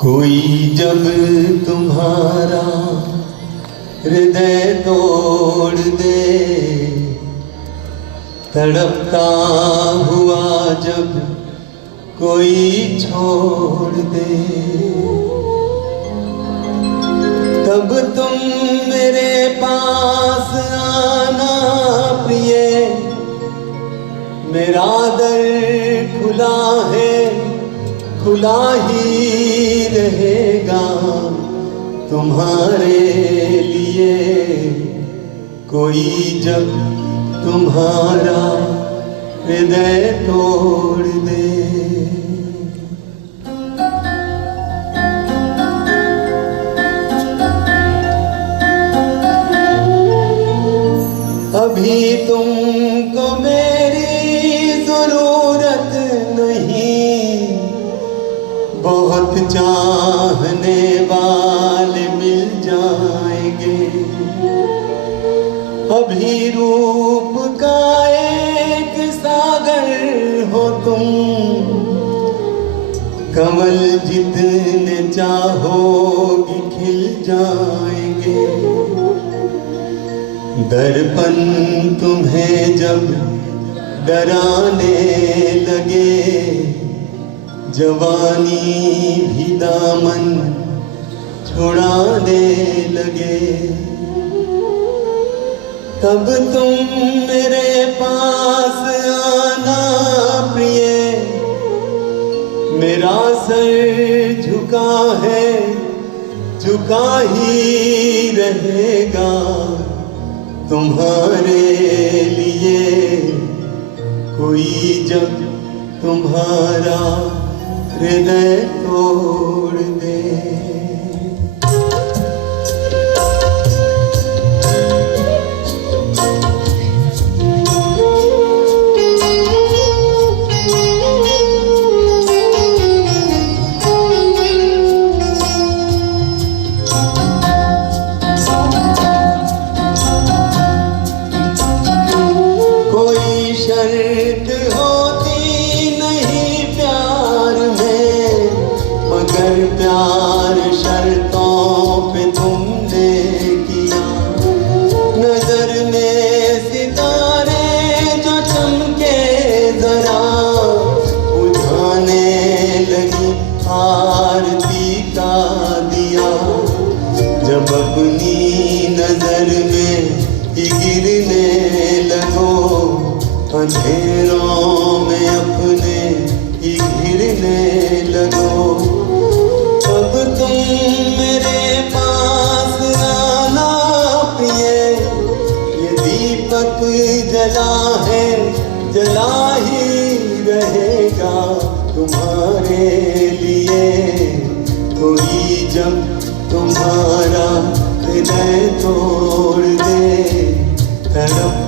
कोई जब तुम्हारा हृदय तोड़ दे, तड़पता हुआ जब कोई छोड़ दे, तब तुम मेरे पास आना प्रिय। मेरा दर खुला है, खुला ही रहेगा तुम्हारे लिए। कोई जब तुम्हारा हृदय तोड़ दे। अभी तुमको मेरी जरूरत नहीं, बहुत चाहने वाले मिल जाएंगे। अभी रूप का एक सागर हो तुम, कमल जितने चाहोगी खिल जाएंगे। दर्पण तुम्हें जब डराने लगे, जवानी भी दामन छुड़ाने लगे, तब तुम मेरे पास आना प्रिय। मेरा सर झुका है, झुका ही रहेगा तुम्हारे लिए। कोई जब तुम्हारा हृदय तोड़ दे। कोई शर्त होती नहीं प्यार में, मगर प्यार शर्तों पे तुमने किया। नजर में सितारे जो चमके जरा, बुझाने लगी आरती का दिया। जब अपनी नजर में ही गिरने लगो, अंधेरों में अपने ही घिरने लगो, तब तुम मेरे पास आना प्रिय। ये दीपक जला है, जला ही रहेगा तुम्हारे लिए। कोई जब तुम्हारा हृदय तोड़ दे, तड़प